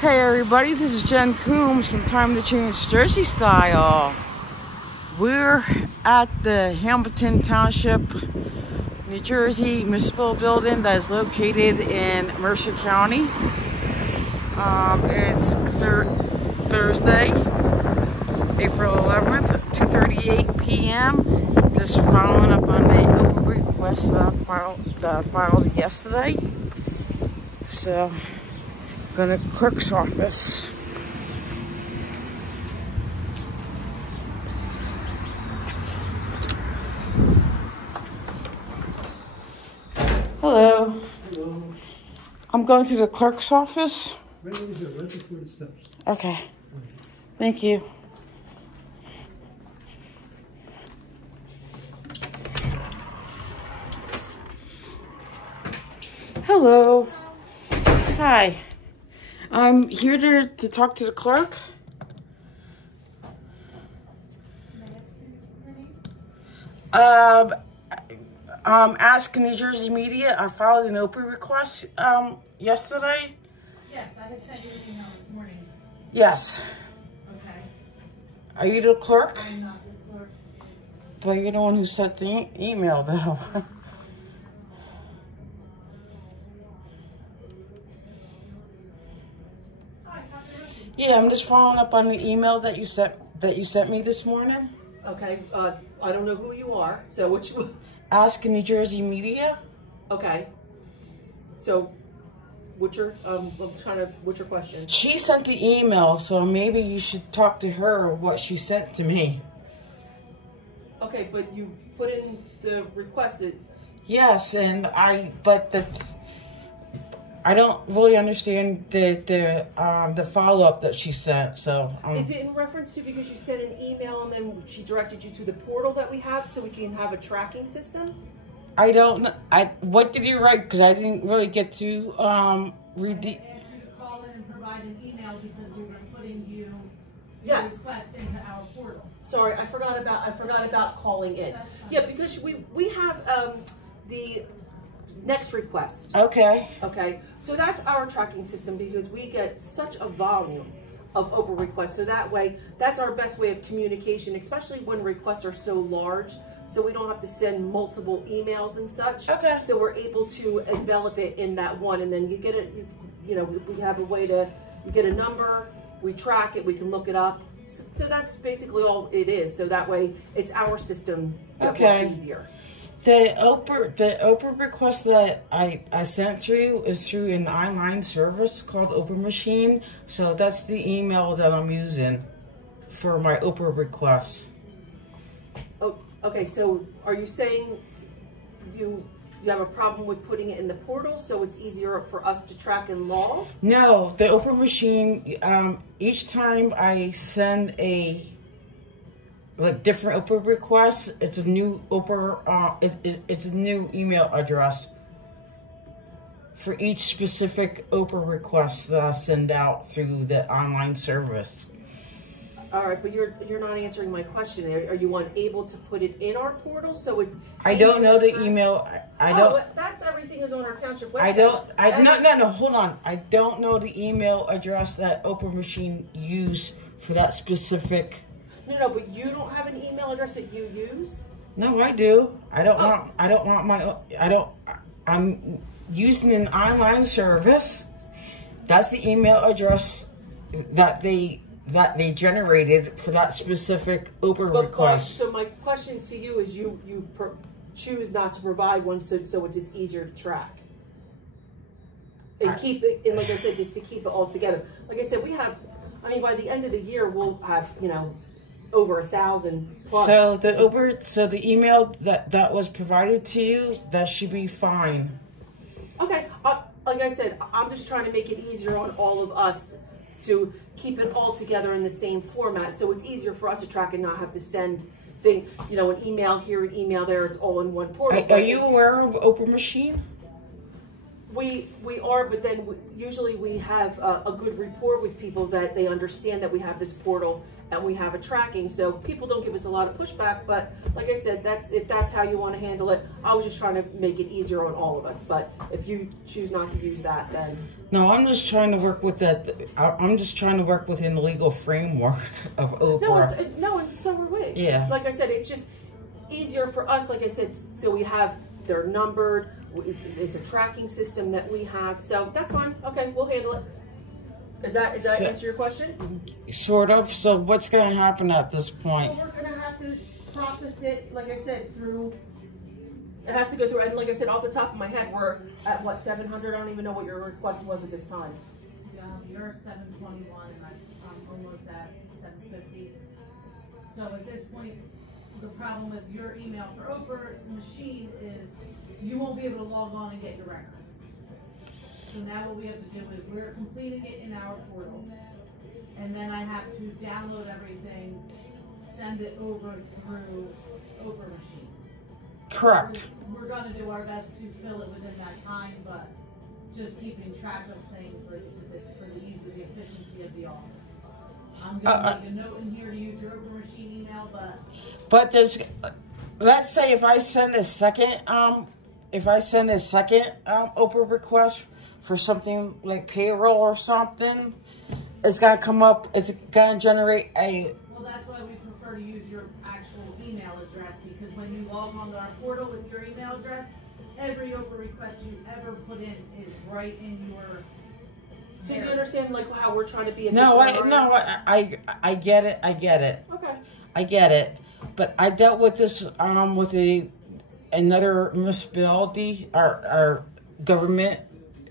Hey everybody, this is Jen Coombs from Time to Change Jersey Style. We're at the Hamilton Township, New Jersey Municipal building that is located in Mercer County. It's Thursday, April 11th, 2:38 p.m. Just following up on the open request that I filed yesterday. So, going to clerk's office. Hello. Hello. I'm going to the clerk's office. Right over here, right before the steps. Okay. Thank you. Hello. Hi. I'm here to talk to the clerk. Ask New Jersey Media. I filed an open request yesterday. Yes, I had sent you an email this morning. Yes. Okay. Are you the clerk? I'm not the clerk. But you're the one who sent the email, though. Hi, how can I help you? Yeah, I'm just following up on the email that you sent me this morning. Okay, I don't know who you are, so which, Ask New Jersey Media. okay. So, what's your, what's your question? She sent the email, so maybe you should talk to her what she sent to me. Okay, but you put in the requested, Yes, and I don't really understand the follow-up that she sent, so. is it in reference to because you sent an email and then she directed you to the portal that we have so we can have a tracking system? I don't know, what did you write? Because I didn't really get to, read the. I asked you to call in and provide an email because we were putting your Yes. request into our portal. Sorry, I forgot about calling in. Yeah, because we have, the next request. Okay. Okay, so that's our tracking system because we get such a volume of open requests. So that way, that's our best way of communication, especially when requests are so large. So we don't have to send multiple emails and such. Okay. So we're able to envelop it in that one, and then you get it. You know, we have a way to you get a number, we track it, we can look it up. So that's basically all it is. So that way, it's our system that Okay. works easier. The Oprah request that I sent through is through an online service called Oprah Machine. So that's the email that I'm using for my Oprah requests. Oh, okay. So are you saying you have a problem with putting it in the portal so it's easier for us to track and log? No, the Oprah Machine, each time I send a different Oprah request, it's a new Oprah, it's a new email address for each specific Oprah request that I send out through the online service. All right, but you're not answering my question. Are you unable to put it in our portal so it's? I don't know the track? email. I Oh, don't. but that's everything is on our township website. I don't. No. Hold on. I don't know the email address that Oprah Machine used for that specific. No, but you don't have an email address that you use? No, I do. I don't Oh. want. I don't want my. I don't. I'm using an online service. That's the email address that they generated for that specific Oprah request. So my question to you is, you choose not to provide one, so it's just easier to track and keep it. And like I said, just to keep it all together. Like I said, we have. I mean, by the end of the year, we'll have over 1,000 plus. So the email that was provided to you, that should be fine. Okay, like I said, I'm just trying to make it easier on all of us to keep it all together in the same format, so it's easier for us to track and not have to send an email here, an email there. It's all in one portal. Are you aware of Oprah Machine? We are, but then usually we have a good rapport with people that they understand that we have this portal and we have a tracking. So people don't give us a lot of pushback, but like I said, if that's how you want to handle it. I was just trying to make it easier on all of us. But if you choose not to use that, then No, I'm just trying to work with that. I'm just trying to work within the legal framework of Oprah. no, and so are we. Yeah. Like I said, it's just easier for us. Like I said, so we have they're numbered. It's a tracking system that we have. So that's fine. Okay, we'll handle it. Does that answer your question? Sort of. So what's going to happen at this point? Well, we're gonna have to process it, like I said, through. It has to go through, and like I said, off the top of my head, we're at what, 700? I don't even know what your request was at this time. You're 721, and I'm almost at 750. So at this point, the problem with your email for Oprah machine is you won't be able to log on and get your records. So now what we have to do is we're completing it in our portal, and then I have to download everything, send it over through Oprah machine. Correct. We're gonna do our best to fill it within that time, but just keeping track of things, like you said, this is for the ease of the efficiency of the office. I'm gonna make a note in here to use your Oprah machine email, But there's, let's say if I send a second Oprah request for something like payroll or something, it's gonna come up. It's gonna generate a. well, that's why we prefer to use your actual email address, because when you log on to our portal with your email address, every Oprah request you ever put in is right in your. So do you understand like how we're trying to be efficient? No, I get it. I get it. Okay. I get it. But I dealt with this with another municipality, our government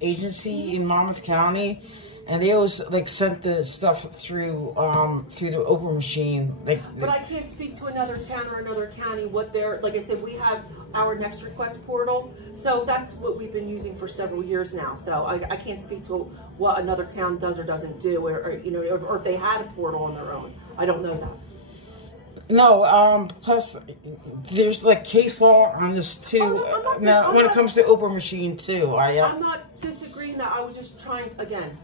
agency in Monmouth County, and they always like sent the stuff through the Oprah machine. But I can't speak to another town or another county what they're, like I said, we have our next request portal, so that's what we've been using for several years now. So I can't speak to what another town does or doesn't do, or you know, or if they had a portal on their own. I don't know that. No, plus there's like case law on this too. When it comes to Oprah machine too, I'm not disagreeing that. I was just trying again.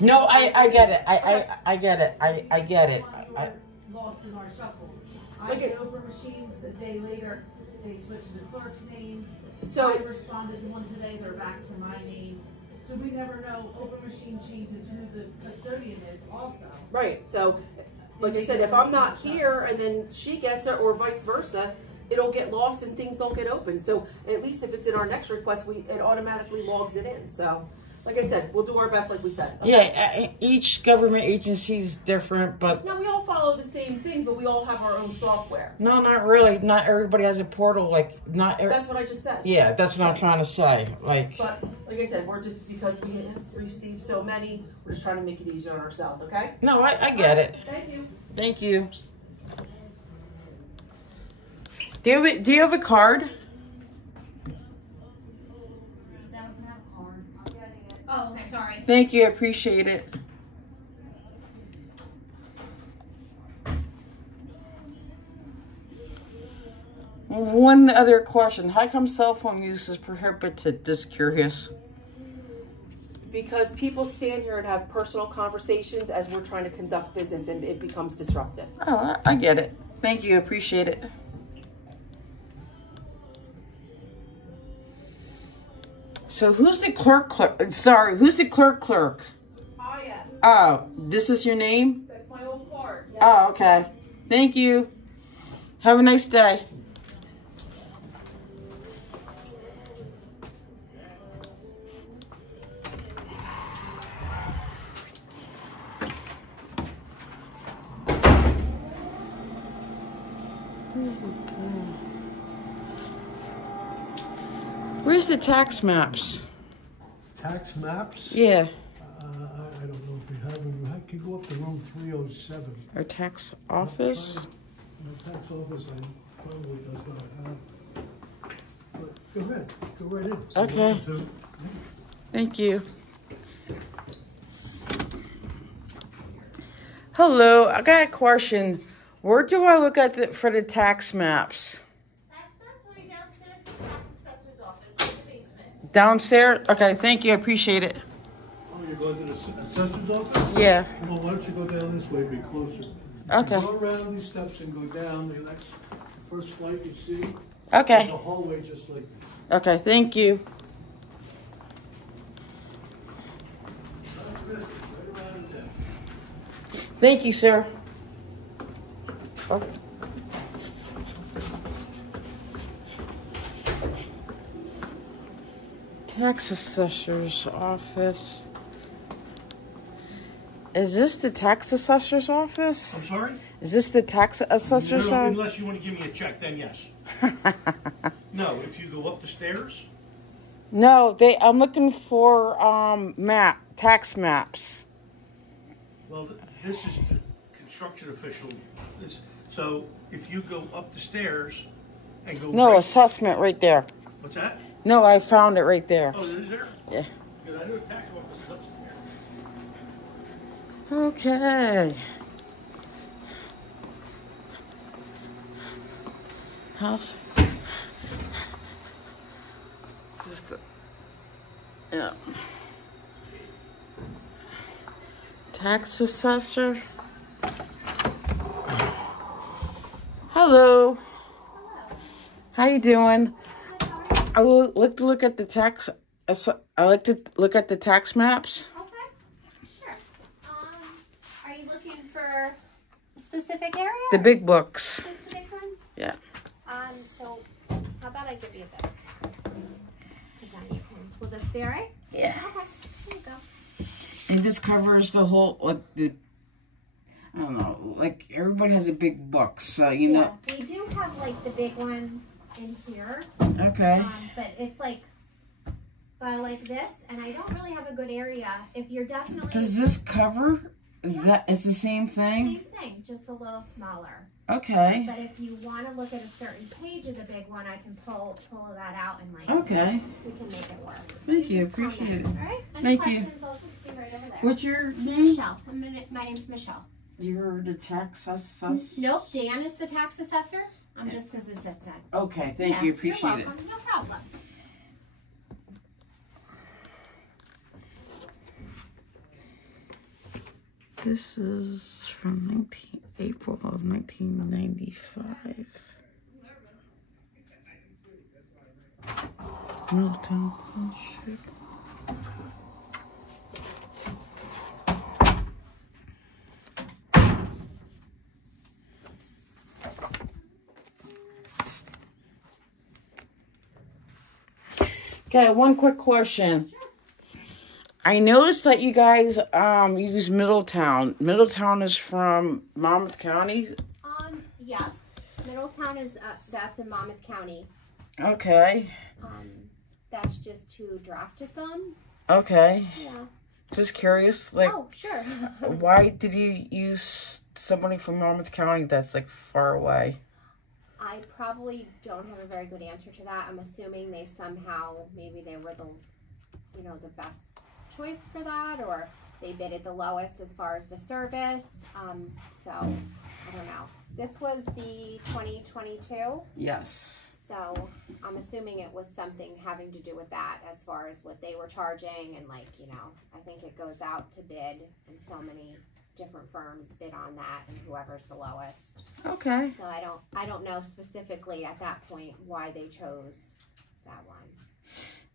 No, I get it. I get it. I get it. Lost in our shuffle. I Okay. get Oprah machines a day later. They switched to the clerk's name. So I responded to one today. They're back to my name. So we never know. Oprah machine changes who the custodian is also. right. So like I said, if I'm not here and then she gets it, or vice versa, it'll get lost and things don't get open. So at least if it's in our next request, it automatically logs it in. So like I said, we'll do our best, like we said. Okay? Yeah, each government agency is different, but No, we all follow the same thing, but we all have our own software. no, not really. Not everybody has a portal. Like That's what I just said. Yeah, that's what I'm trying to say. Like, But like I said, we're just, because we have received so many, we're just trying to make it easier on ourselves. Okay? no, I get it. Thank you. Thank you. Do you have a card? Oh, okay, sorry. Thank you. I appreciate it. One other question. How come cell phone use is prohibited? Just curious. Because people stand here and have personal conversations as we're trying to conduct business, and it becomes disruptive. Oh, I get it. Thank you. Appreciate it. So who's the clerk? Sorry, who's the clerk? I am. Oh, this is your name? That's my old card. Yeah. Oh, okay. Thank you. Have a nice day. Where's the tax maps? Tax maps? Yeah, I don't know if we have them. I can go up to room 307. our tax office. The tax office probably does not have. But go ahead, go right in. Okay. Thank you. Hello, I got a question. Where do I look at for the tax maps? That's right downstairs in the tax assessor's office in the basement. Downstairs? Okay, thank you. I appreciate it. Oh, you're going to the assessor's office? Yeah. Well, why don't you go down this way, be closer. Okay. Go around these steps and go down, the next, the first flight you see. Okay. There's a hallway just like this. Okay, thank you. Thank you, sir. Oh. Tax assessor's office. Is this the tax assessor's I'm office? sorry? Is this the tax assessor's No, office? unless you want to give me a check, then yes. No, if you go up the stairs, No, I'm looking for tax maps. well, this is the construction official. So if you go up the stairs and go No, right, assessment right there. what's that? No, I found it right there. Oh, it is there? Yeah. Good, I knew a tax office is upstairs. Okay. House. This is the. Yeah. Tax assessor. Hello. How you doing? I will look at the tax. I like to look at the tax maps. Okay, sure. Are you looking for a specific area? The big books. Specific one? Yeah. So how about I give you this? Is that you can, will this be all right? Yeah. Okay, here you go. And this covers the whole, like, I don't know, like, everybody has a big book, so, you know. Yeah, we do have like the big one in here, Okay. but it's like by like this, and I don't really have a good area. If you're definitely Does this cover? That is the same same thing? thing, just a little smaller. Okay. But if you want to look at a certain page of the big one, I can pull that out and like Okay. we can make it work. Thank you. just tell me, Appreciate it. All right. Any Thank you. questions? I'll just be right over there. What's your name? Michelle. My name's Michelle. You're the tax assessor? Nope. Dan is the tax assessor. I'm just his assistant. Okay. Thank Yeah, you. Appreciate you're it. welcome. No problem. This is from April of 1995. Middletown Township. Okay, one quick question. I noticed that you guys use Middletown. Middletown is from Monmouth County. Yes. Middletown is that's in Monmouth County. Okay. That's just who drafted them. Okay. Yeah. Just curious, like, Oh, sure. why did you use somebody from Monmouth County that's like far away? I probably don't have a very good answer to that. I'm assuming they somehow, maybe they were the best choice for that, or they bid it the lowest as far as the service. So I don't know. This was the 2022. Yes. So I'm assuming it was something having to do with that as far as what they were charging, and I think it goes out to bid, and so many different firms bid on that, and whoever's the lowest. Okay. So I don't know specifically at that point why they chose that one.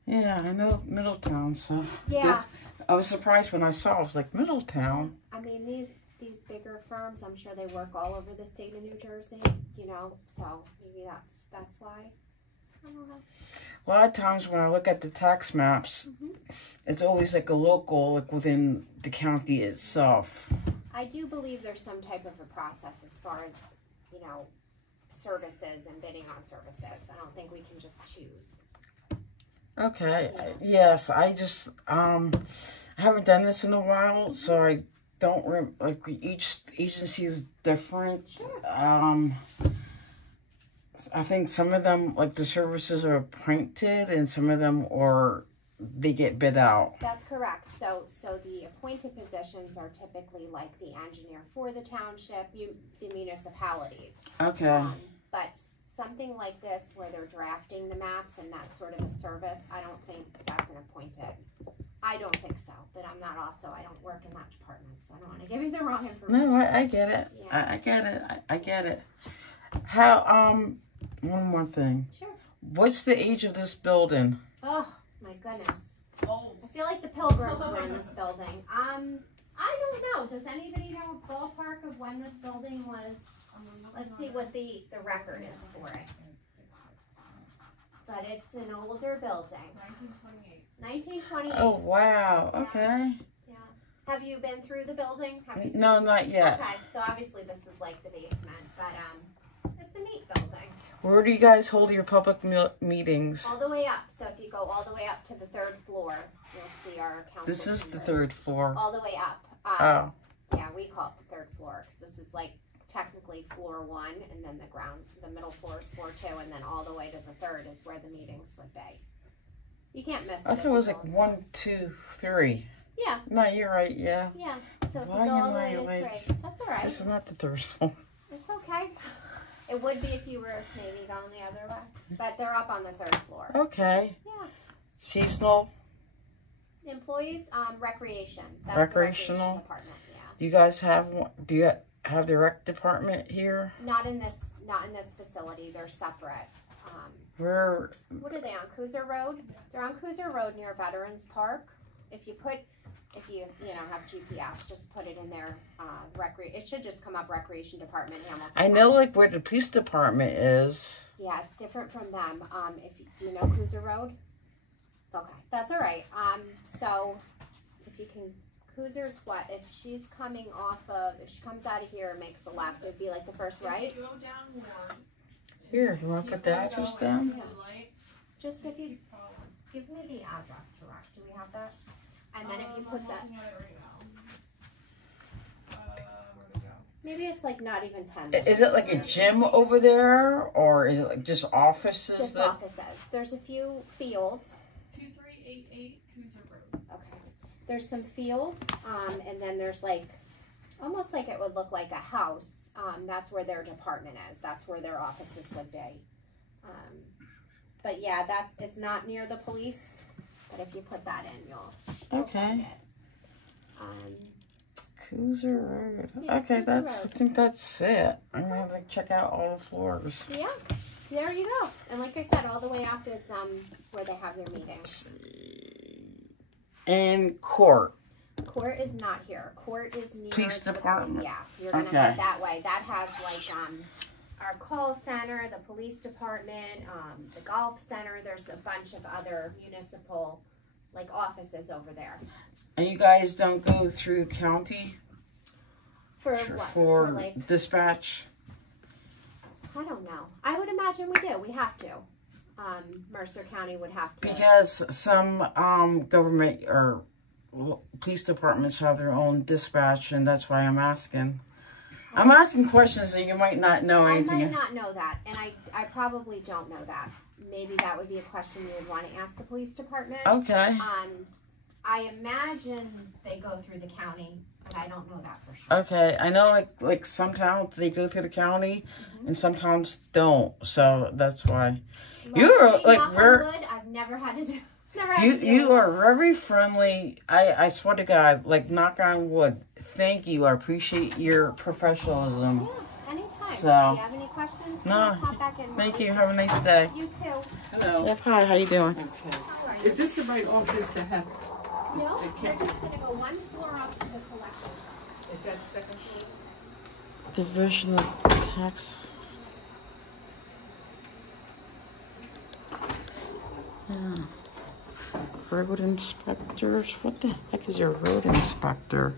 Yeah, I know Middletown, so Yeah. I was surprised when I saw it. I was like, Middletown? I mean, these bigger firms, I'm sure they work all over the state of New Jersey, so maybe that's why. I don't know. A lot of times when I look at the tax maps, it's always like a local, like within the county itself. I do believe there's some type of a process as far as, services and bidding on services. I don't think we can just choose. Okay. Yes, I just I haven't done this in a while, so I don't like each agency is different. Sure. I think some of them, like the services are appointed, and some of them they get bid out. That's correct. So the appointed positions are typically like the engineer for the township, the municipalities. Okay. But something like this where they're drafting the maps and that sort of a service, I don't think that's an appointed. I don't think so, but I'm not also, I don't work in that department, so I don't want to give you the wrong information. No, I get it. Yeah. I get it. I get it. How, one more thing. Sure. What's the age of this building? Oh, my goodness. Oh, I feel like the Pilgrims were in this building. I don't know. Does anybody know a ballpark of when this building was? Let's see what the record is for it. But it's an older building. 1928. Oh, wow. Okay. Yeah. Have you been through the building? Have you seen? No, not yet. Okay, so obviously this is like the basement, but it's a neat building. Where do you guys hold your public meetings? All the way up. So if you go all the way up to the 3rd floor, you'll see our council. This is the chambers. 3rd floor. All the way up. Oh. Yeah, we call it the 3rd floor because this is like technically floor 1, and then the middle floor is floor 2, and then all the way to the 3rd is where the meetings would be. You can't miss it. I thought it was like 1, 2, 3. Yeah. No, you're right. Yeah. Yeah. So if Why you go all am the I way to like- 3, that's all right. This is not the 3rd floor. It's okay. It would be if you were maybe going the other way, but they're up on the 3rd floor. Okay. Yeah. Seasonal. Employees, recreation. That's Recreational? the recreation department. Yeah. Do you guys have one? Do you have the rec department here? Not in this facility. They're separate. Where? What are they on? Cooser Road? They're on Cooser Road near Veterans Park. If you have GPS, just put it in there. It should just come up Recreation Department, Hamilton. I know like where the police department is. Yeah, it's different from them. Do you know Cooser Road? Okay, that's all right. So if you can, Cooser's what? If she's coming if she comes out of here and makes a left, it'd be like the first right. If you go down Ward. Here, you want to put the address down? Just if you give me the address, correct? Do we have that? And then if you put that, maybe it's like not even 10. Is it like a gym over there, or is it like just offices? Just offices. There's a few fields. 2388 Cooser Road. Okay. There's some fields, and then there's like, almost like it would look like a house. That's where their department is. That's where their offices would be. But yeah, it's not near the police. But if you put that in, you'll Okay. find it. Cruiser Road. Yeah, Okay, Cruiser I Road. think that's it. I'm gonna like check out all the floors. Yeah, there you go. And like I said, all the way up is where they have their meetings. And court. Court is not here. Court is near Police the- department. Yeah, you're gonna Okay. head that way. That has like our call center, the police department, the golf center. There's a bunch of other municipal like offices over there. And you guys don't go through county For what? for like, dispatch? I don't know. I would imagine we do. We have to. Mercer County would have to. Because some government or police departments have their own dispatch, and that's why I'm asking. I'm asking questions that you might not know I anything. might not know that, and I probably don't know that. Maybe that would be a question you would want to ask the police department. Okay. I imagine they go through the county, but I don't know that for sure. Okay. I know like some towns they go through the county, and some towns don't. So that's why. You're Luckily, like knock on very. wood, I've never had to do. Never had to deal You with are very friendly. I swear to God, like knock on wood. Thank you. I appreciate your professionalism. Yeah, anytime. So- Do you have any questions? No. Pop back in. Thank you. Have a nice day. You too. Hello. Yep. Hi. How you doing? Okay. How are you? Is this the right office to have? No, Okay. we're just gonna go one floor up to the collection. Is that second floor? Division of Tax. Yeah. Road inspectors. What the heck is your road inspector?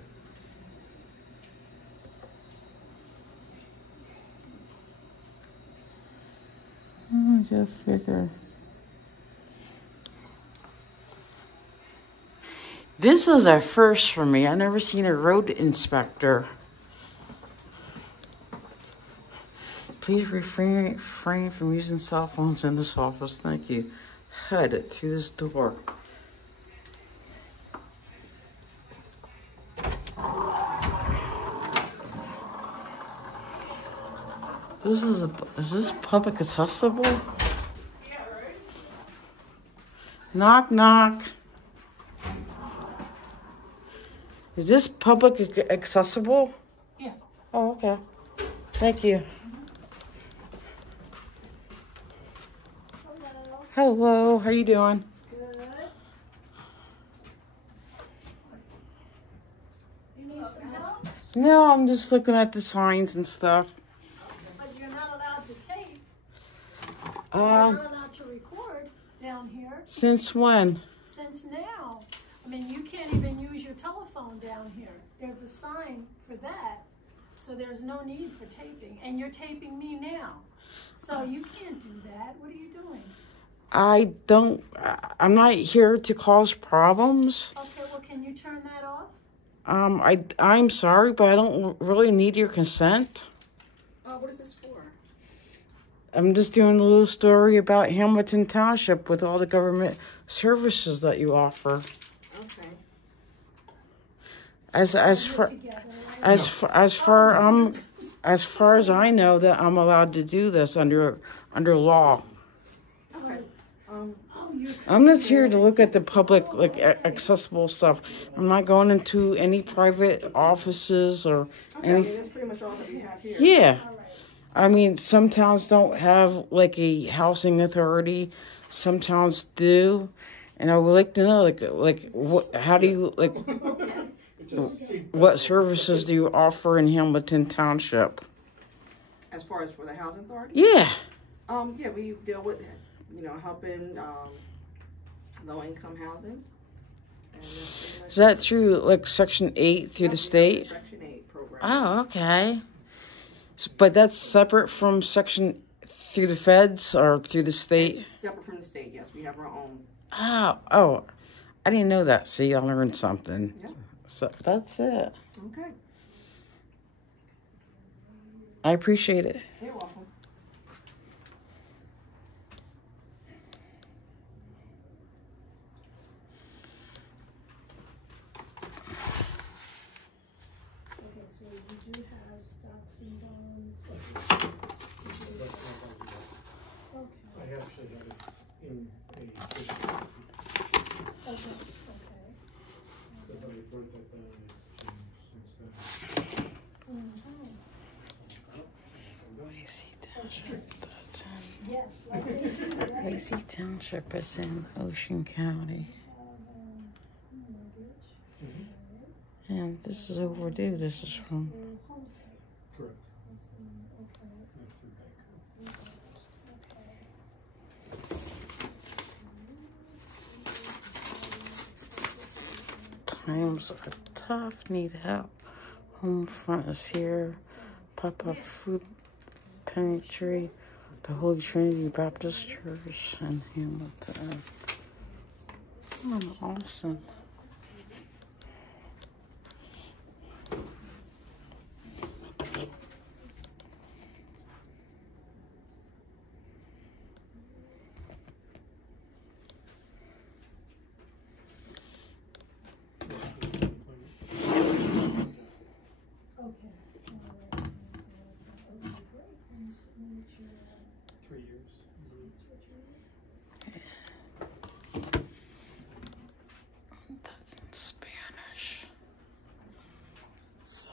Go figure. This was a first for me. I never seen a road inspector. Please refrain from using cell phones in this office. Thank you. Head through this door. Is this public accessible? Knock, knock. Is this public accessible? Yeah. Oh, okay. Thank you. Hello, how you doing? Good. You need some help? No, I'm just looking at the signs and stuff. But you're not allowed to tape, you're not allowed to record down here Since when? since now. I mean, you can't even use your telephone down here. There's a sign for that, so there's no need for taping. And you're taping me now, so you can't do that. What are you doing? I'm not here to cause problems. Okay, well, can you turn that off? I'm sorry, but I don't really need your consent. What is this for? I'm just doing a little story about Hamilton Township with all the government services that you offer. Okay. As far Together, right? as far as I know, that I'm allowed to do this under law. Okay. Oh, you're I'm just here to look at the public, like, accessible stuff. I'm not going into any private offices or Okay, I mean, anything. that's pretty much all that we have here. Yeah. I mean, some towns don't have, like, a housing authority. Some towns do. And I would like to know, how do you, what services do you offer in Hamilton Township? As far as for the housing authority? Yeah. Yeah, we deal with, helping, low-income housing. And that's pretty much Is that through, like, Section 8 through the it. state? Section 8 program. Oh, okay. But that's separate from Section through the feds or through the state? It's separate from the state, yes, we have our own. Oh, I didn't know that. See, I learned something. Yeah. So that's it. Okay, I appreciate it. you're welcome. Okay, so you do have stocks and bonds. Okay, I actually have it in a district, okay. but I wrote that down, it's changed since then. Lacey Township. Yes. Lacey Township is in Ocean County. And this is overdue. This is from. Correct. That's through Banco. Times are tough. Need help. Home front is here. Pop-up food pantry. The Holy Trinity Baptist Church in Hamilton. Oh, awesome. Okay. 3 years. That's in Spanish. So,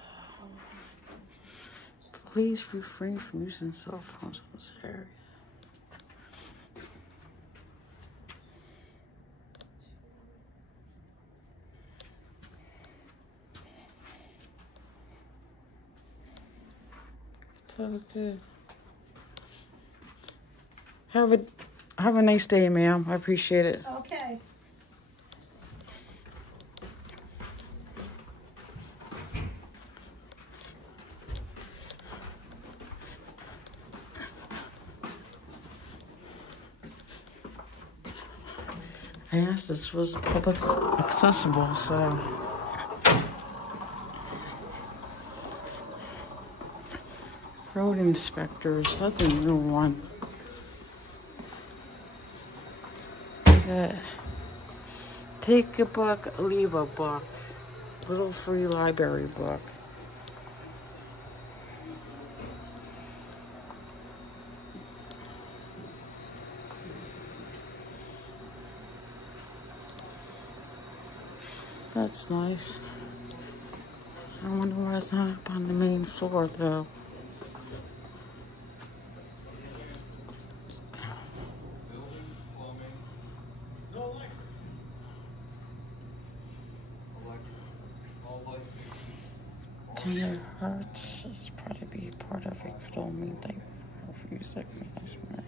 please refrain from using cell phones in this area. So good. Have a nice day, ma'am. I appreciate it. Okay. I asked this was public accessible, so. Road inspectors, that's a new one. Okay. Take a book, leave a book. Little free library book. That's nice. I wonder why it's not up on the main floor, though. Tender hearts is probably be part of it. Could all mean they refuse like this man.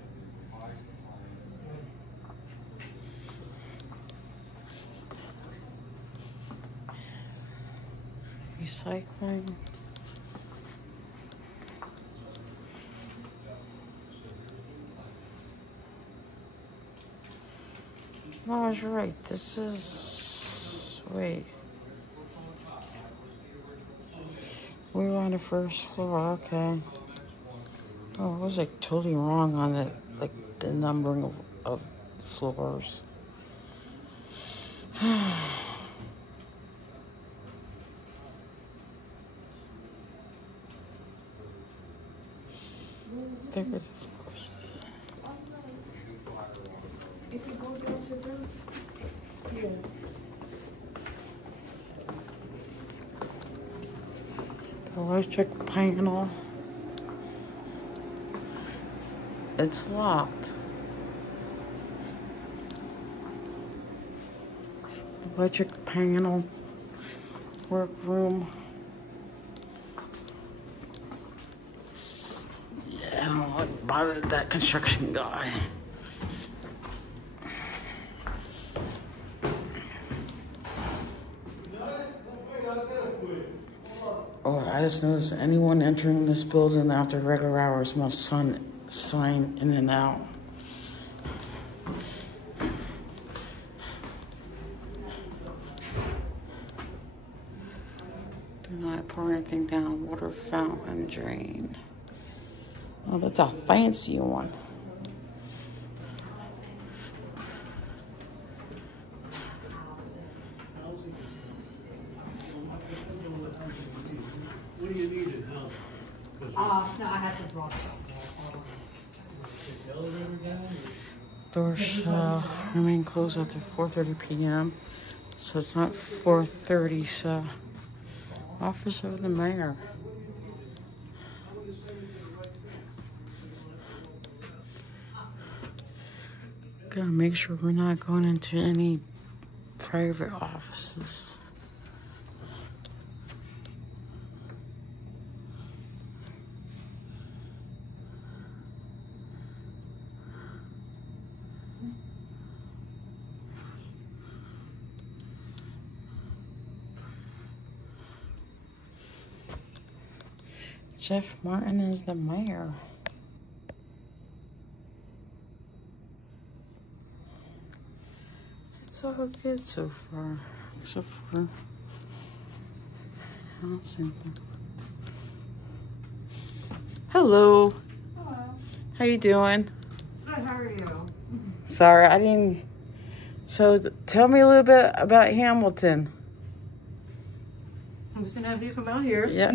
Recycling. No, I was right. This is. Wait. We were on the first floor. Okay. Oh, I was like totally wrong on the the numbering of the floors. Third floors. If you go down to them, yeah. The electric panel. It's locked. Electric panel. Workroom. Yeah, I don't like bother that construction guy. Oh, I just noticed anyone entering this building after regular hours must sign in and out. Do not pour anything down water fountain drain. Oh, that's a fancy one. What do you need in house? No, I have to draw it up. Take the elevator down? Doors shall remain closed after 4:30 p.m. So it's not 4:30, so office of the mayor. Gotta make sure we're not going into any private offices. Jeff Martin is the mayor. It's all good so far, except for housing. Hello. Hello. How you doing? Good, how are you? Sorry, I didn't. So tell me a little bit about Hamilton. I'm just gonna have you come out here. Yeah.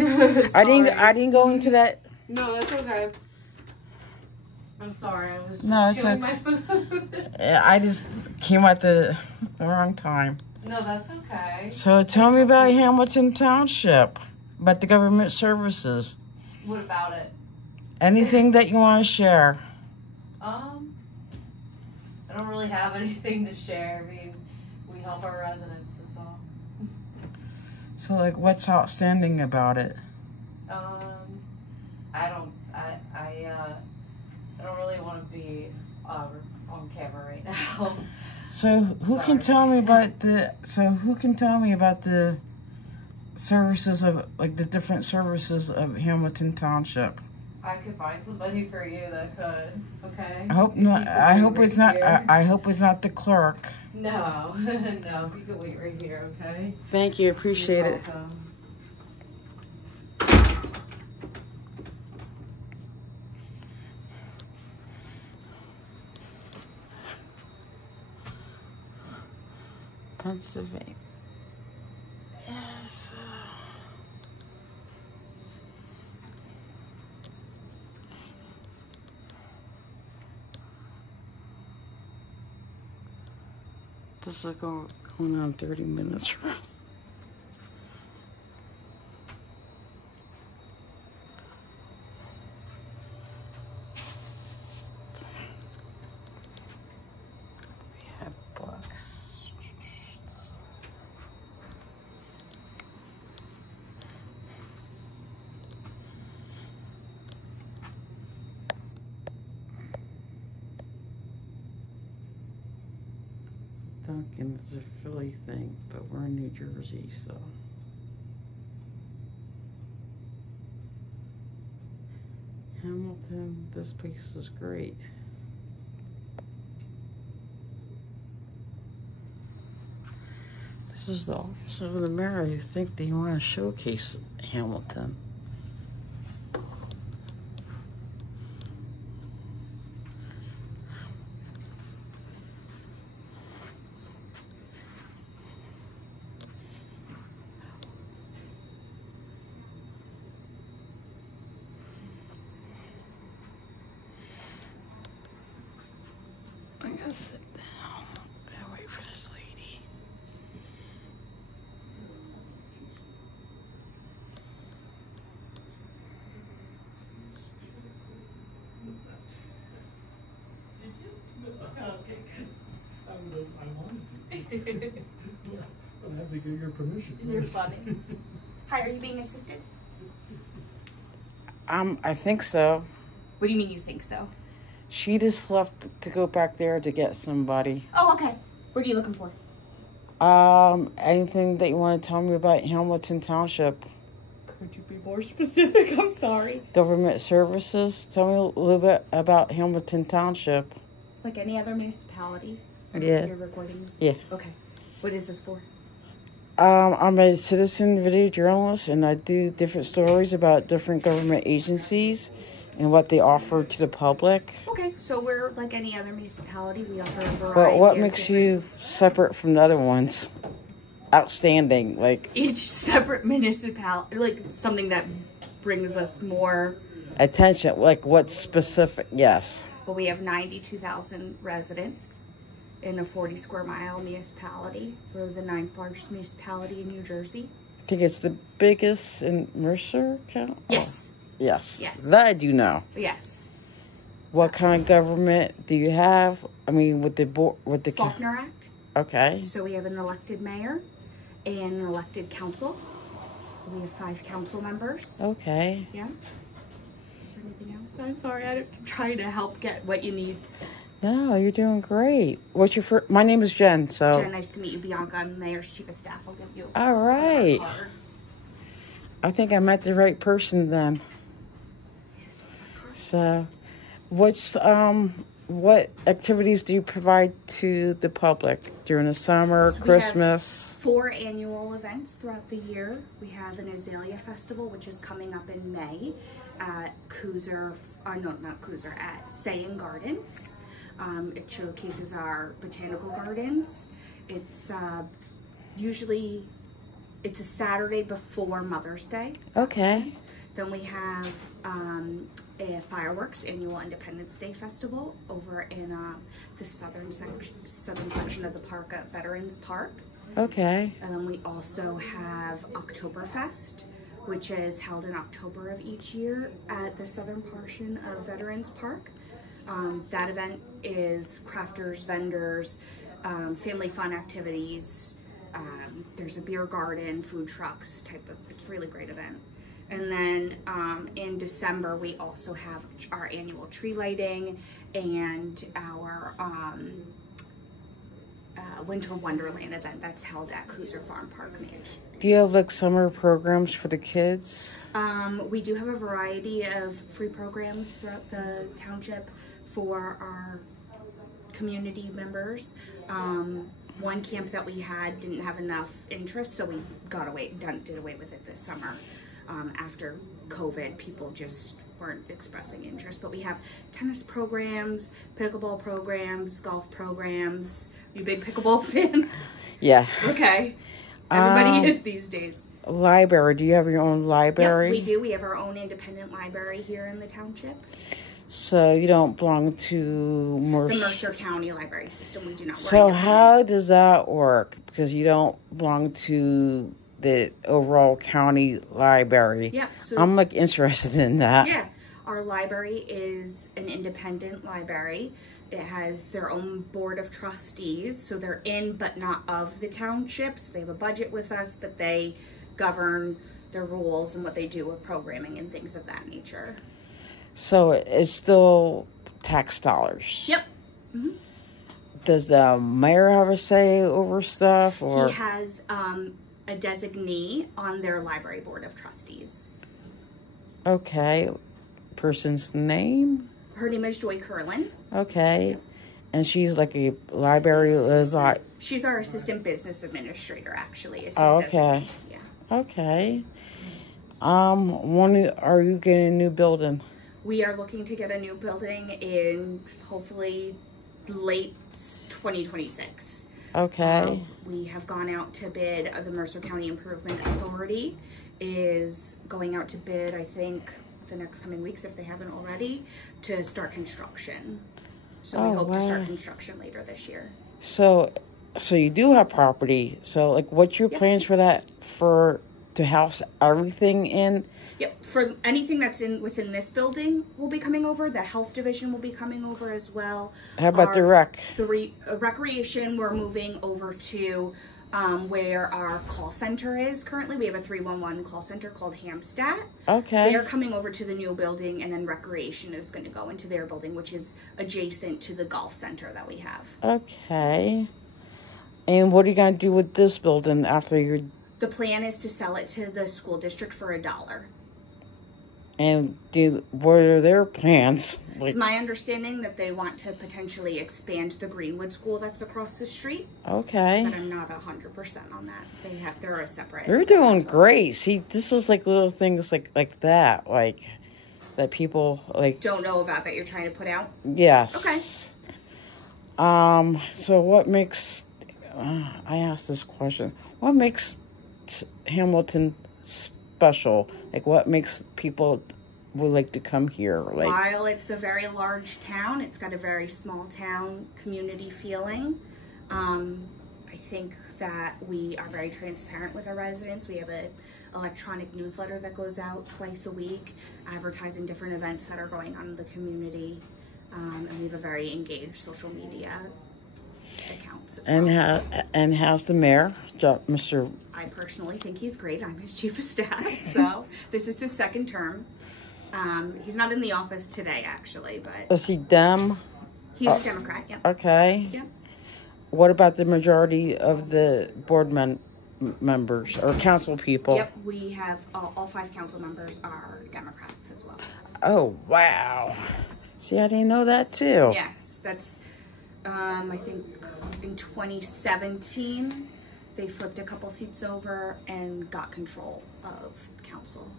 I didn't go into that. No, that's okay. I'm sorry, I was No, it's chewing okay. my food. I just came at the wrong time. No, that's okay. So tell me about Hamilton Township, about the government services. What about it? Anything that you want to share. I don't really have anything to share. I mean, we help our residents, that's all. So, like, what's outstanding about it? I don't really want to be on camera right now. So, who can tell me about the services of, like, the different services of Hamilton Township? I could find somebody for you that could. Okay. I hope not. I hope it's not. I hope it's not the clerk. No, no. You can wait right here. Okay. Thank you. Appreciate You're it. welcome. Pennsylvania. Yes. This is going on 30 minutes. thinking it's a Philly thing, but we're in New Jersey, so. Hamilton, this place is great. This is the office of the mayor. You think they want to showcase Hamilton. I'm gonna sit down and wait for this lady. I wanted to. But I have to get your permission first. You're funny. Hi, are you being assisted? I think so. What do you mean you think so? She just left to go back there to get somebody. Oh, okay. What are you looking for? Anything that you want to tell me about Hamilton Township? Could you be more specific? I'm sorry. Government services? Tell me a little bit about Hamilton Township. It's like any other municipality. Yeah. You're recording? Yeah. Okay. What is this for? I'm a citizen video journalist, and I do different stories about different government agencies and what they offer to the public. Okay, so we're like any other municipality. We offer a variety. But what of makes different- you separate from the other ones? Outstanding, like Each separate municipality, like something that brings us more. attention, like what's specific? Yes. Well, we have 92,000 residents in a 40 square mile municipality. We're the 9th largest municipality in New Jersey. I think it's the biggest in Mercer County. Yes. Yes. Yes. That I do know. Yes. What kind of government do you have? I mean, with the board, with the Faulkner Act. Okay. So we have an elected mayor and an elected council. We have 5 council members. Okay. Yeah. Is there anything else? I'm sorry. I'm trying to help get what you need. No, you're doing great. What's your first? My name is Jen. So. Jen, nice to meet you. Bianca, I'm the mayor's chief of staff. I'll give you All right. cards. I think I met the right person then. Here's one of my cards. So, what activities do you provide to the public during the summer, So we have Christmas? 4 annual events throughout the year. We have an Azalea Festival, which is coming up in May at at Sayin Gardens. It showcases our botanical gardens. It's usually, it's a Saturday before Mother's Day. Okay. Then we have a fireworks annual Independence Day Festival over in the southern section of the park at Veterans Park. Okay. And then we also have Oktoberfest, which is held in October of each year at the southern portion of Veterans Park. That event is crafters, vendors, family fun activities. There's a beer garden, food trucks it's a really great event. And then in December, we also have our annual tree lighting and our Winter Wonderland event that's held at Cooser Farm Park Mansion. Do you have like summer programs for the kids? We do have a variety of free programs throughout the township for our community members. One camp that we had didn't have enough interest, so we did away with it this summer. After COVID, people just weren't expressing interest. But we have tennis programs, pickleball programs, golf programs. You a big pickleball fan? Yeah. Okay. Everybody is these days. Library. Do you have your own library? Yep, we do. We have our own independent library here in the township. So you don't belong to The Mercer County Library System. We do not. So how does that work? Because you don't belong to the overall county library. Yeah. So, I'm like interested in that. yeah. Our library is an independent library. It has their own board of trustees. So they're in but not of the township. So they have a budget with us, but they govern their rules and what they do with programming and things of that nature. So it's still tax dollars. Yep. Mm-hmm. does the mayor have a say over stuff, or? He has a designee on their library board of trustees. Okay. Person's name? Her name is Joy Curlin. Okay. And she's like a library liaison. She's our assistant business administrator, actually. Is his Oh, okay. designee. Yeah. Okay. When are you getting a new building? We are looking to get a new building in hopefully late 2026. Okay. We have gone out to bid. The Mercer County Improvement Authority is going out to bid, I think, the next coming weeks, if they haven't already, to start construction. So we hope to start construction later this year. So you do have property. So like, what's your plans for that, to house everything in? Yep, for anything that's within this building will be coming over. The health division will be coming over as well. How about the rec? Recreation, we're moving over to where our call center is currently. We have a 311 call center called Hamstat. Okay. They're coming over to the new building, and then recreation is going to go into their building, which is adjacent to the golf center that we have. Okay. And what are you going to do with this building after you're... The plan is to sell it to the school district for $1. And what are their plans? It's my understanding that they want to potentially expand the Greenwood School that's across the street. Okay. But I'm not 100% on that. They're a separate. You're doing great. See, this is like little things like that, like that people like don't know about that you're trying to put out. Yes. Okay. So what makes? I asked this question. What makes Hamilton special? Like, what makes people would like to come here? Like, while it's a very large town, it's got a very small town community feeling. I think that we are very transparent with our residents. We have an electronic newsletter that goes out twice a week, advertising different events that are going on in the community. And we have a very engaged social media accounts as well. And how's the mayor, Mr. I personally think he's great. I'm his chief of staff, so this is his second term. He's not in the office today, actually, but... Is he Dem? He's a Democrat, yep. Okay. Yep. What about the majority of the board members or council people? Yep, we have all 5 council members are Democrats as well. Oh, wow. See, I didn't know that, too. Yes, that's, I think in 2017, they flipped a couple seats over and got control of the council.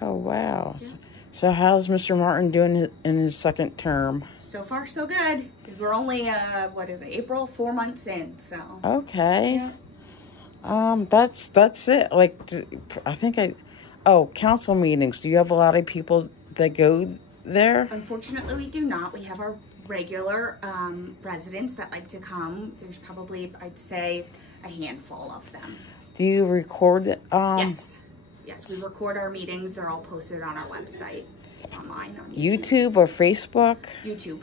Oh, wow. Yeah. So how's Mr. Martin doing in his second term? So far, so good. We're only, April, 4 months in, so. Okay. Yeah. That's it. Like, I think council meetings. Do you have a lot of people that go there? Unfortunately, we do not. We have our regular residents that like to come. There's probably, I'd say, a handful of them. Do you record it? Yes, we record our meetings. They're all posted on our website, online on YouTube or Facebook? YouTube.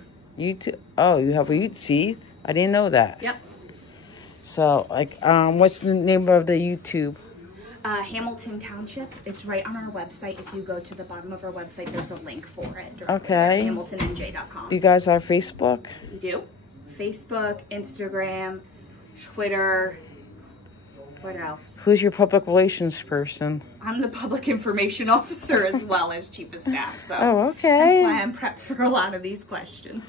Oh, you have a YouTube. See, I didn't know that. Yep. So, like, what's the name of the YouTube? Hamilton Township. It's right on our website. If you go to the bottom of our website, there's a link for it. Okay. HamiltonNJ.com. Do you guys have Facebook? We do. Facebook, Instagram, Twitter. What else? Who's your public relations person? I'm the public information officer as well as chief of staff. So okay. That's why I'm prepped for a lot of these questions.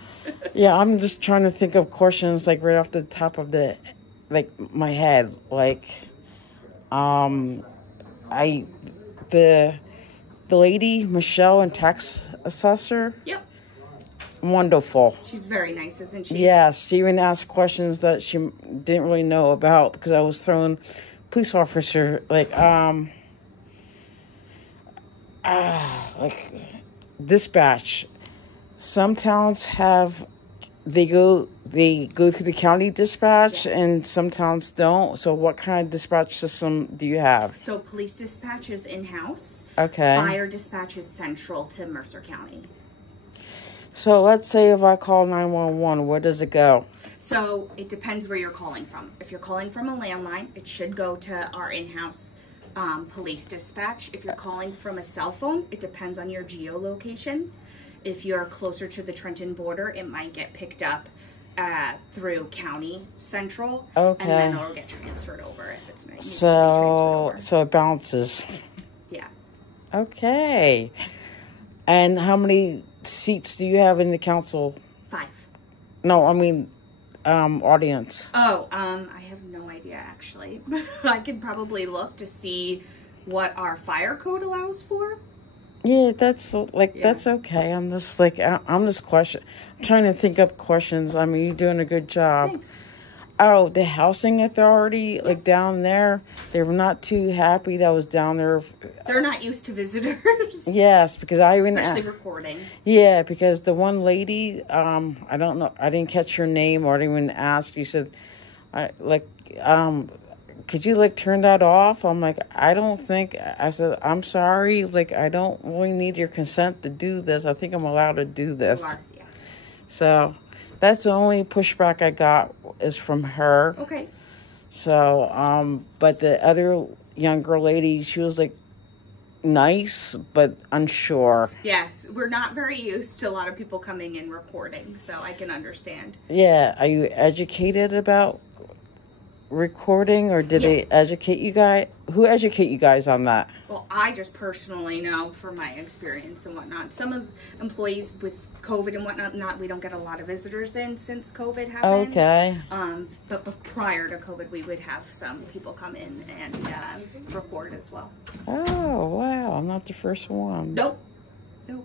Yeah, I'm just trying to think of questions like right off the top of my head. Like, the lady Michelle and tax assessor. Yep. Wonderful. She's very nice, isn't she? Yes, she even asked questions that she didn't really know about because I was throwing police officer like dispatch. Some towns they go through the county dispatch, and some towns don't. So what kind of dispatch system do you have? So police dispatch is in-house. Okay. Fire dispatch is central to Mercer County. So let's say if I call 911, where does it go? So it depends where you're calling from. If you're calling from a landline, it should go to our in-house police dispatch. If you're calling from a cell phone, it depends on your geolocation. If you're closer to the Trenton border, it might get picked up through County Central. Okay. And then it'll get transferred over if it's not. So it bounces. Yeah. Okay. And how many seats do you have in the council? 5. No, I mean, audience. Oh, I have no idea actually. I could probably look to see what our fire code allows for. Yeah, that's that's okay. I'm just I'm trying to think up questions. I mean, you're doing a good job. Thanks. Oh, the housing authority, like down there, they were not too happy that I was down there. They're not used to visitors. Yes, because I even especially recording. Yeah, because the one lady, I don't know, I didn't catch her name or I didn't even ask. You said, could you turn that off? I'm like, I don't think. I said, I'm sorry, I don't really need your consent to do this. I think I'm allowed to do this. You are, yeah. So that's the only pushback I got is from her. Okay. So, but the other younger lady, she was nice, but unsure. Yes, we're not very used to a lot of people coming and recording, so I can understand. Yeah. Are you educated about recording, or did they educate you guys? Who educate you guys on that? Well, I just personally know from my experience and whatnot. Some of employees with COVID and whatnot, we don't get a lot of visitors in since COVID happened. Okay. But prior to COVID, we would have some people come in and record as well. Oh, wow. I'm not the first one. Nope.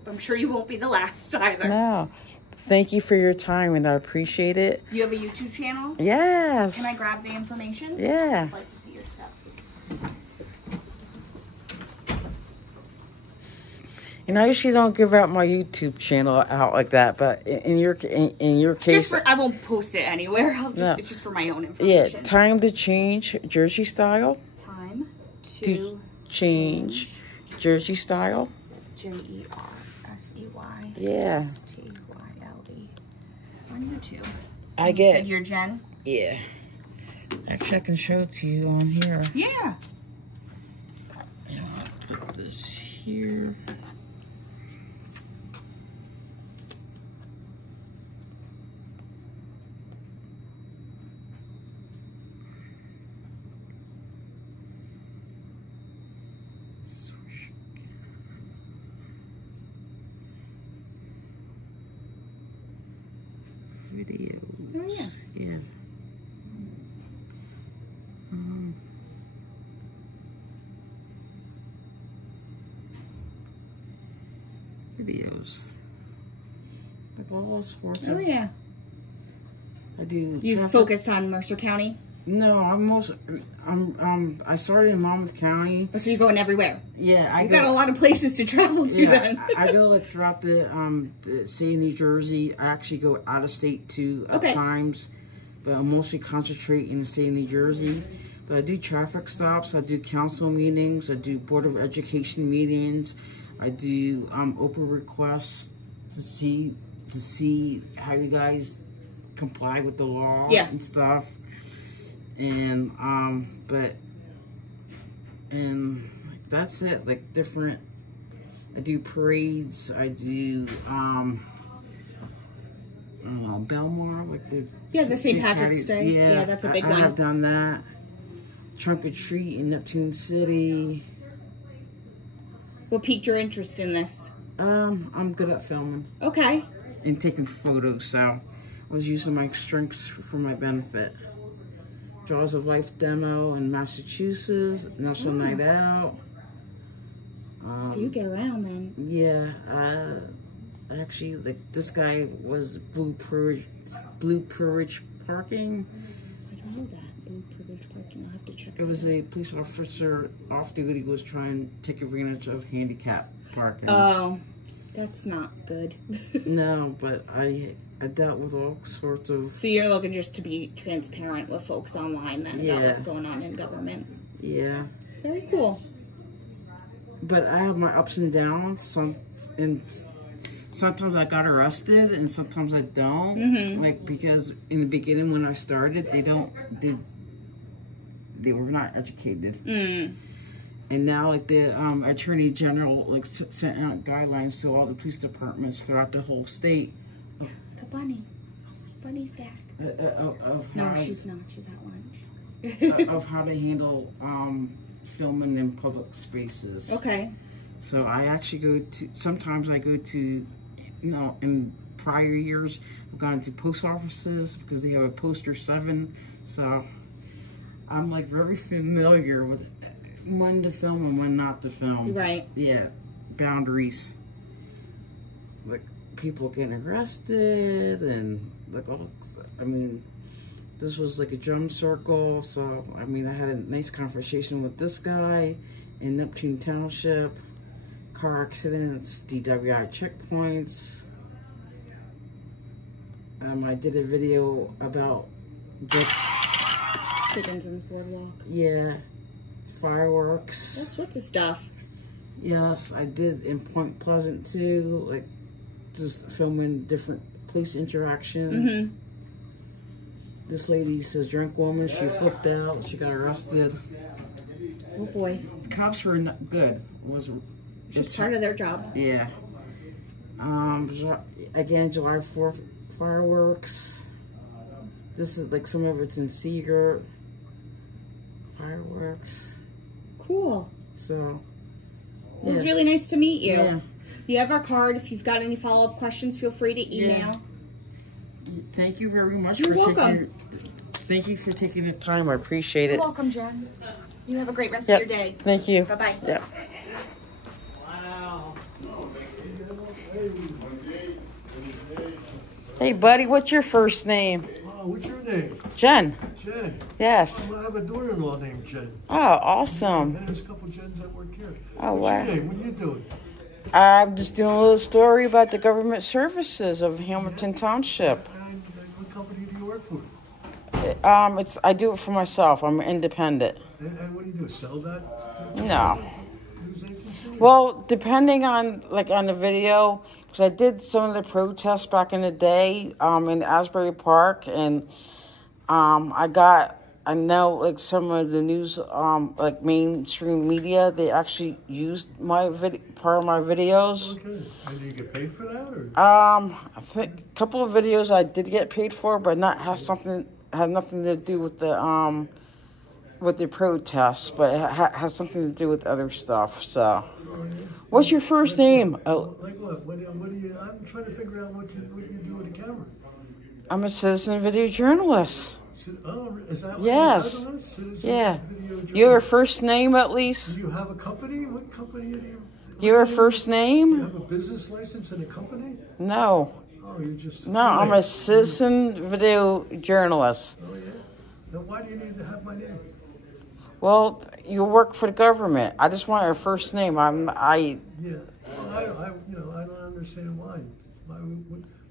I'm sure you won't be the last either. No. Thank you for your time, and I appreciate it. You have a YouTube channel? Yes. Can I grab the information? Yeah. I'd like to see your stuff. And I usually don't give out my YouTube channel out like that, but in your case, I won't post it anywhere. It's just for my own information. Yeah, time to change Jersey style. Time to change Jersey style. JERSEY. Yeah. STYLE on YouTube. You said you're Jen? Yeah. Actually, I can show it to you on here. Yeah. And I'll put this here. Videos. Oh, yeah. Yes. Videos. All sorts of. Oh yeah. I do. You focus on Mercer County? No, I started in Monmouth County. Oh, so you're going everywhere? Yeah, You've got a lot of places to travel to then. I go throughout the state of New Jersey. I actually go out of state too at times, but I mostly concentrate in the state of New Jersey. But I do traffic stops. I do council meetings. I do Board of Education meetings. I do open requests to see how you guys comply with the law and stuff. And that's it. Different. I do parades. I do Belmar, the St. Patrick's Day. Yeah, that's a big one. I have done that. Trunk or treat in Neptune City. What piqued your interest in this? I'm good at filming. Okay. And taking photos, so I was using my strengths for my benefit. Jaws of Life demo in Massachusetts, National Night Out. So you get around then. Yeah, actually, this guy was Blue Privilege Parking. I don't know that. Blue Privilege Parking, I'll have to check It was a police officer off duty was trying to take advantage of handicap parking. Oh, that's not good. No, but I dealt with all sorts of... So you're looking just to be transparent with folks online then about what's going on in government. Yeah. Very cool. But I have my ups and downs. Sometimes I got arrested and sometimes I don't. Because in the beginning when I started, they were not educated. And now, the Attorney General sent out guidelines to all the police departments throughout the whole state. The bunny. Bunny's back. of No, how, she's not. She's at lunch. of how to handle filming in public spaces. Okay. So I actually go to, sometimes I go to, you know, in prior years, I've gone to post offices because they have a poster 7. So I'm like very familiar with when to film and when not to film. Right. Yeah, boundaries. Like people getting arrested and like, oh, I mean, this was like a drum circle. So, I mean, I had a nice conversation with this guy in Neptune Township. Car accidents, DWI checkpoints. I did a video about Dickinson's Boardwalk. yeah, fireworks. All sorts of stuff. Yes, I did in Point Pleasant too, like just filming different police interactions. Mm-hmm. This lady's a drunk woman. She flipped out. She got arrested. Oh boy. The cops were not good. It's part of their job. Yeah. Again, July 4th fireworks. This is like some of it's in Seagirt. Fireworks. Cool. So. It was really nice to meet you. Yeah. You have our card. If you've got any follow-up questions, feel free to email. Yeah. Thank you very much. You're welcome. Thank you for taking the time. I appreciate it. You're welcome, Jen. You have a great rest Yep. of your day. Thank you. Bye-bye. Yeah. Wow. Hey, buddy, what's your first name? What's your name? Jen. Jen. Yes. I have a daughter-in-law named Jen. Oh, awesome. And there's a couple Jens that work here. Oh, What's wow. your name? What are you doing? I'm just doing a little story about the government services of Hamilton Township. And what company do you work for? I do it for myself. I'm independent. And what do you do? Sell that? No. News agency? Well, depending on the video, because I did some of the protests back in the day in Asbury Park, and I know like some of the news like mainstream media, they actually used my part of my videos. Okay. And do you get paid for that, or? I think a couple of videos I did get paid for, but had nothing to do with the protests, but it has something to do with other stuff. So, what's your first name? Oh, Like what? What do you? I'm trying to figure out what you do with the camera. I'm a citizen video journalist. Oh, is that what Yes. the title is? Citizen Yeah. Video Your Journalist. first name, at least. Do you have a company? What company do you? Your what's the name? first Do you name? have a business license and a company? No. Oh, you're just. No, I'm a citizen video journalist. Oh yeah. Then why do you need to have my name? Well, you work for the government. I just want your first name. Yeah. Well, I don't understand why.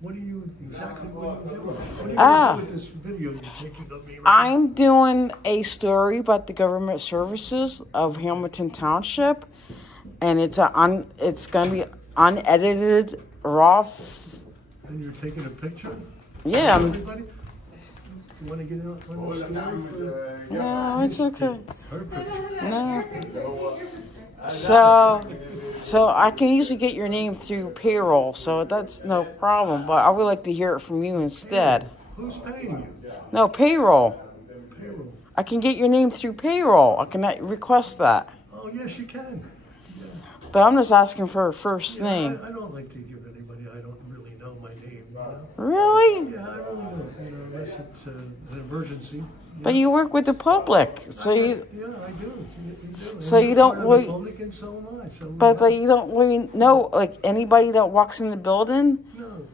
What do you exactly? What do you do? What are you going to do with this video you're taking of me? Right I'm doing a story about the government services of Hamilton Township, and it's going to be unedited, raw. And you're taking a picture? Yeah. Of everybody? You want to get on the story for? No, it's okay. Her picture. No. So I can usually get your name through payroll, so that's no problem. But I would like to hear it from you instead. Who's paying you? No, payroll. Payroll. I can get your name through payroll. I can request that. Oh yes, you can. Yeah. But I'm just asking for a first name. I don't like to give anybody I don't really know my name. You know? Really? Yeah, I really don't. You know, unless it's an emergency. But you work with the public, so you. Yeah, I do. You do. So And you you're don't part of really- the public, and so am I. So But you don't really know like anybody that walks in the building. no.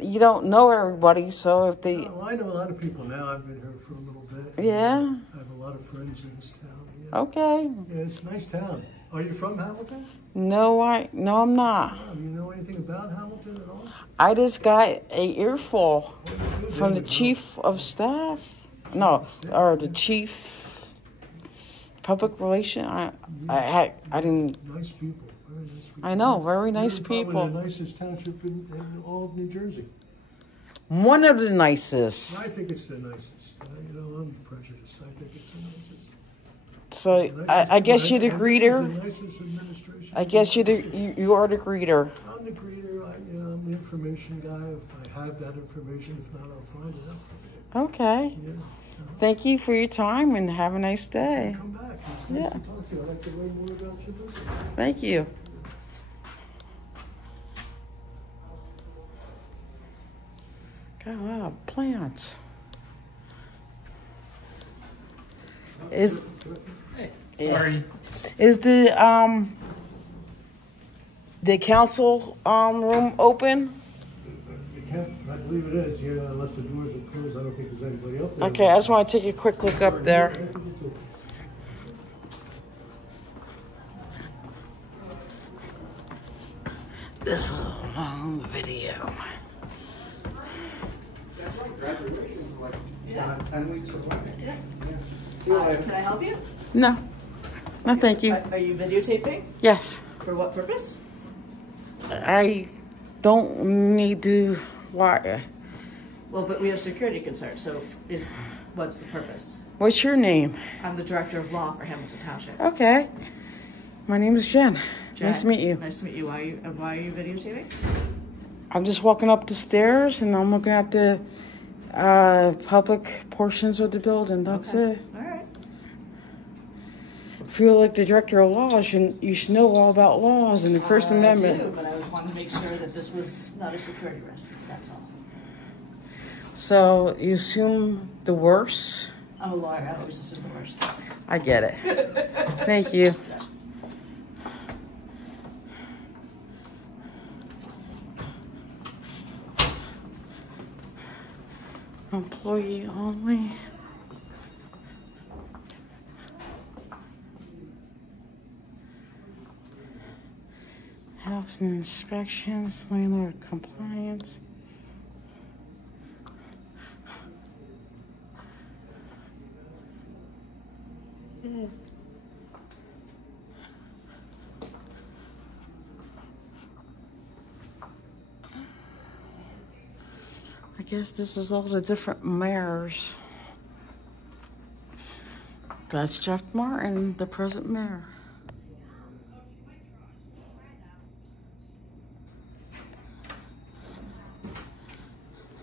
You don't know everybody, so if they. Well, I know a lot of people now. I've been here for a little bit. Yeah. I have a lot of friends in this town. Yeah. Okay. Yeah, it's a nice town. Are you from Hamilton? No, I'm not. Oh, do you know anything about Hamilton at all? I just got a earful from the There you go. chief of staff. No, or the chief public relation. I didn't. Nice people. Very nice people. I know, very nice You're probably people. the nicest township in all of New Jersey. One of the nicest. I think it's the nicest. You know, I'm prejudiced. I think it's the nicest. So The nicest I guess people. you're the And this is greeter. the nicest administration. I guess you are the greeter. I'm the greeter. I'm the the information guy if I have that information. If not, I'll find it out for you. Okay. Yeah. Thank you for your time and have a nice day. Come back. It's nice Yeah. to talk to you. I'd like to learn more about your business. Thank you. Got a lot of plants. Is Sorry. is the council room open? I believe it is, yeah, unless the doors are closed. I don't think there's anybody up there. Okay, I just want to take a quick look up there. This is a long video. Yeah. 10 weeks away. Yeah. Can I help you? No. No, thank you. Are you videotaping? Yes. For what purpose? I don't need to wire. Well, but we have security concerns, so what's the purpose? What's your name? I'm the director of law for Hamilton Township. Okay. My name is Jen. Nice to meet you. Nice to meet you. Why are you videotaping? I'm just walking up the stairs and I'm looking at the public portions of the building. That's Okay. it. All right. If you're like the director of laws, you should know all about laws and the First Amendment. I do, but I was wanting to make sure that this was not a security risk. That's all. So you assume the worst? I'm a lawyer. I always assume the worst. I get it. Thank you. Employee only. House and inspections, landlord compliance. I guess this is all the different mayors. That's Jeff Martin, the present mayor.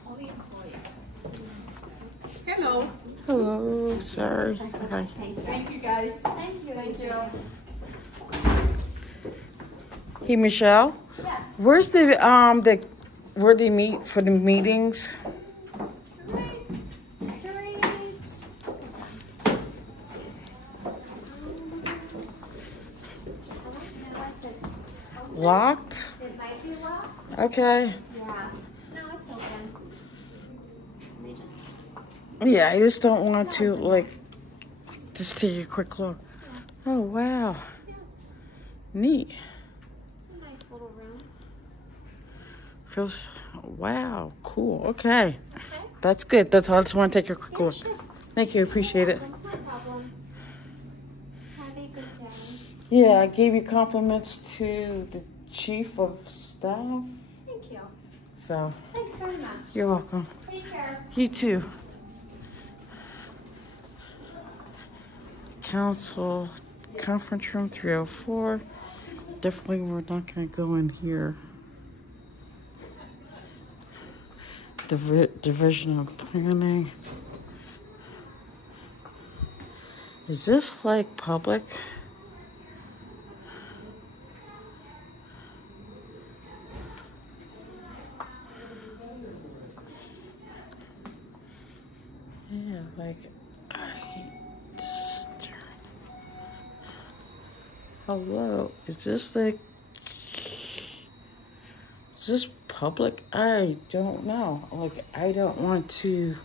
All the employees. Hello. Hello, sorry. Hi. Thank you, guys. Thank you, Angel. Hey, Michelle. Yes. Where's where they meet for the meetings? Locked? It might be locked. Okay. Yeah. No, it's open. Let me just. Yeah, I just don't want to, like, just take a quick look. Oh, wow. Neat. It's a nice little room. Feels, wow, cool. Okay. That's good. That's all. I just want to take a quick look. Sure. Thank you. Appreciate it. No problem. Have a good day. Yeah, I gave you compliments to the chief of staff. Thank you. So, Thanks very much. you're welcome. Take care. You too. Council conference room 304. Definitely we're not going to go in here. Division of planning. Is this like public? Yeah, like hello. Is this like, is this public? I don't know. Like, I don't want to.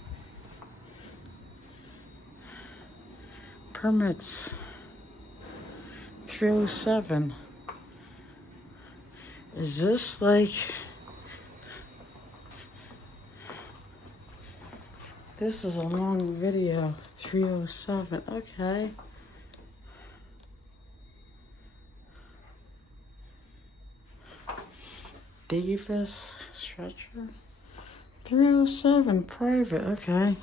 Permits 307. Is this like, this is a long video. 307. Okay. Davis stretcher. 307 private. Okay. I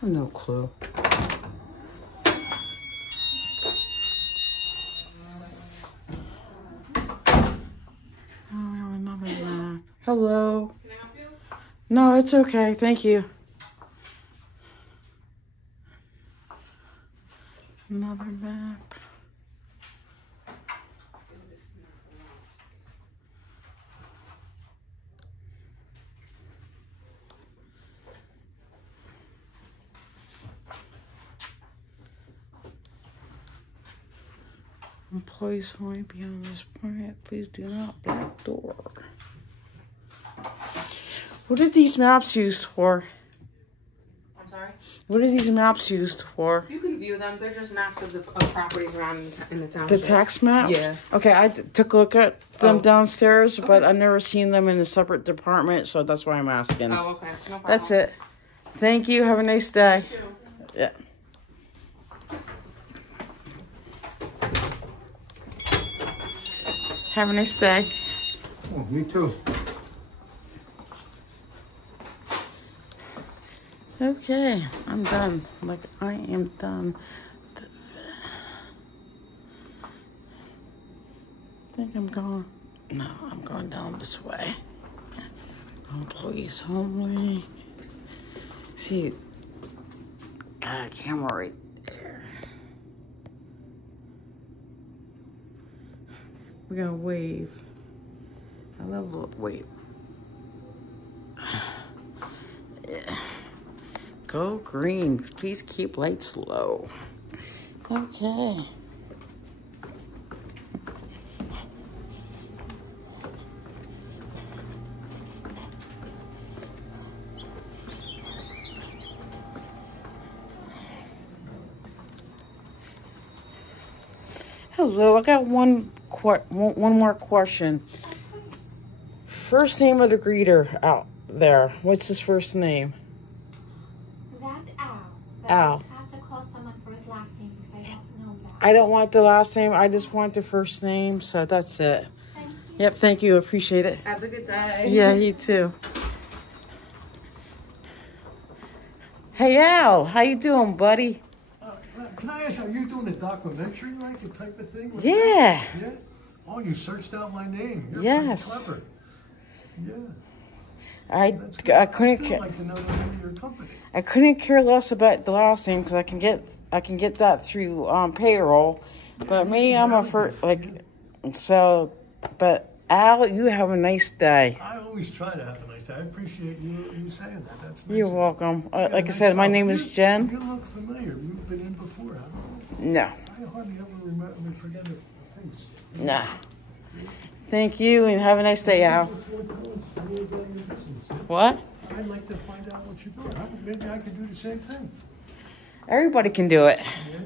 have no clue. Hello. Can I help you? No, it's okay. Thank you. Another map. Employees only beyond this point. Please do not block door. What are these maps used for? I'm sorry? What are these maps used for? You can view them. They're just maps of properties around in the The township. tax map? Yeah. Okay, I took a look at them Oh. downstairs, but Okay. I've never seen them in a separate department, so that's why I'm asking. Oh, okay. No problem. That's it. Thank you. Have a nice day. You too. Yeah. Have a nice day. Oh, me too. Okay, I'm done. Like, I am done. I think I'm going. No, I'm going down this way. Employees only. See, got a camera right there. We're gonna wave. I love the wave. Yeah. Go green. Please keep lights low. Okay. Hello, I got one more question. First name of the greeter out there. What's his first name? That's Al. But Al. I have to call someone for his last name because I don't know that. I don't want the last name. I just want the first name. So that's it. Thank you. Yep, thank you. Appreciate it. Have a good day. Yeah, you too. Hey, Al. How you doing, buddy? Can I ask, are you doing a documentary like a type of thing? Like Yeah. that? Yeah. Oh, you searched out my name. You're Yes. pretty clever. Yeah. I That's good. couldn't I'd still like to know the name of your company. I couldn't care less about the last name because I can get that through payroll. But me, I'm a first so. But Al, you have a nice day. I always try to have a nice day. I appreciate you saying that. That's nice. You're welcome. Yeah, Like I nice said, my job. name is Jen. You look familiar. We've been in before, haven't we? No, I hardly ever remember forget a face. nah. Thank you and have a nice day, Al. Just want to tell us really about your business. What? I'd like to find out what you're doing. Maybe I could do the same thing. Everybody can do it. Yeah?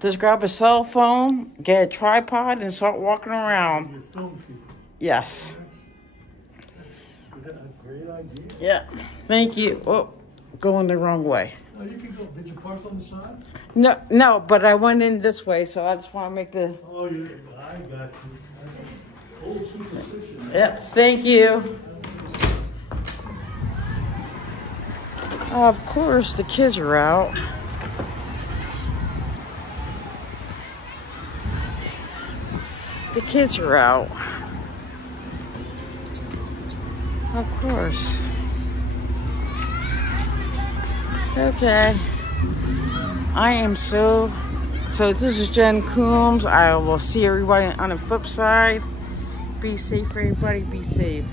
Just grab a cell phone, get a tripod, and start walking around. You film people. Yes. That's a great idea. Yeah. Thank you. Oh, going the wrong way. Oh, you can go. Did you park on the side? No, but I went in this way, so I just want to make the. Oh, I got you. That's old superstition. Yep. Thank you. Of course, the kids are out. The kids are out. Of course. Okay. I am so this is Jen Coombs. I will see everybody on the flip side. Be safe, everybody. Be safe.